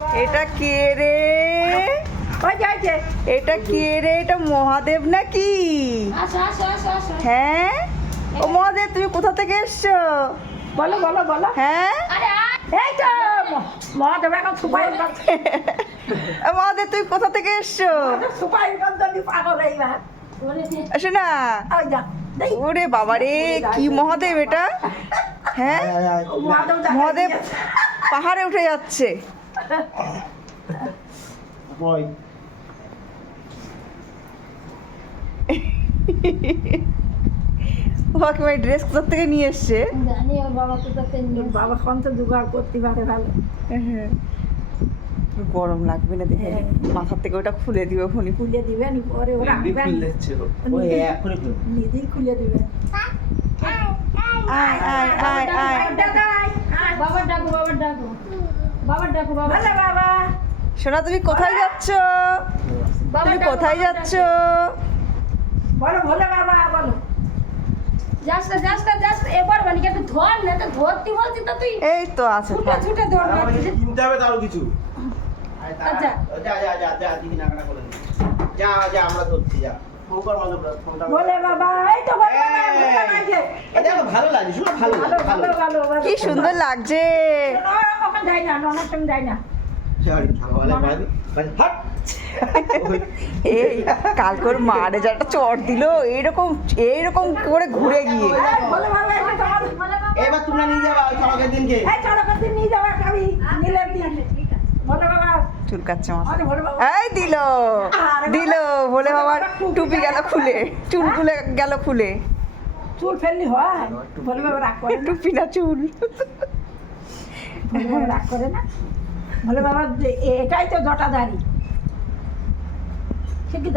এটা কে রে? এটা কে রে? এটা মহাদেব নাকি? হ্যাঁ, ও মহাদেব, তুমি কোথা থেকে এসছো? বলো বলো বলো। হ্যাঁ, এই তো মহাদেব এখন সুপাই মহাদেব, তুমি কোথা থেকে এসছো? সুপাই পাগল এইবার আসো না। ওই যা ওরে বাবা রে, কি মহাদেব এটা? হ্যাঁ, মহাদেব পাহাড়ে উঠে যাচ্ছে। ওকে ড্রেস কোথা থেকে নিয়ে এসছে? জানি ওর বাবা কোথাতে নিয়ে বাবা কোন তো জোগাড় করতে পারে ভালো। গরম লাগবে না দেখে মাথার থেকে ওটা খুলে দিবে, ওখানে খুলে দিবেন পরে ওরা নিজেই খুলে দিবেন। আয় আয় আয় আয়। বাবার ডাকো বাবার ডাকো বাবার ডাকো বাবা বাবা। সোনা, তুমি কোথায় যাচ্ছ? তুমি কোথায় যাচ্ছ? বলো ভোলে বাবা বলো। যাস না এবার মানে একটু ধর না, তো ধরতি বলতি তো তুই। এই তো আছে। ছুটে ধর না। কিনতে হবে তারও কিছু। আচ্ছা যা দিদি নাকাটা করে নি। যা আমরা ধরছি, যা ফোনটা বলে বাবা। এই তো বলে বাবা এটা ভালো লাগে, শুনো ভালো ভালো। কি সুন্দর লাগছে। ওখানে যাই না, অনেক টাইম যাই না। এই কালকর মারে যাটা চট দিল, এইরকম করে ঘুরে গিয়ে। বলে বাবা এবার তোমরা নিয়ে যাবা ওই চড়কের দিনকে। এই চড়কের দিন নিয়ে যাবা খাবি নীলের দিন। বলে বাবা চুলকাচ্ছে মাথা। আরে বলে বাবা এই দিল বলে বাবার টুপি গেল খুলে, চুল খুলে গেল খুলে। চুল ফেললি হয়? বলে বাবা রাগ করে না, টুপি না চুল। বলে বাবা রাগ করে না। বলে বাবা এটাই তো জটা দাড়ি, সে কি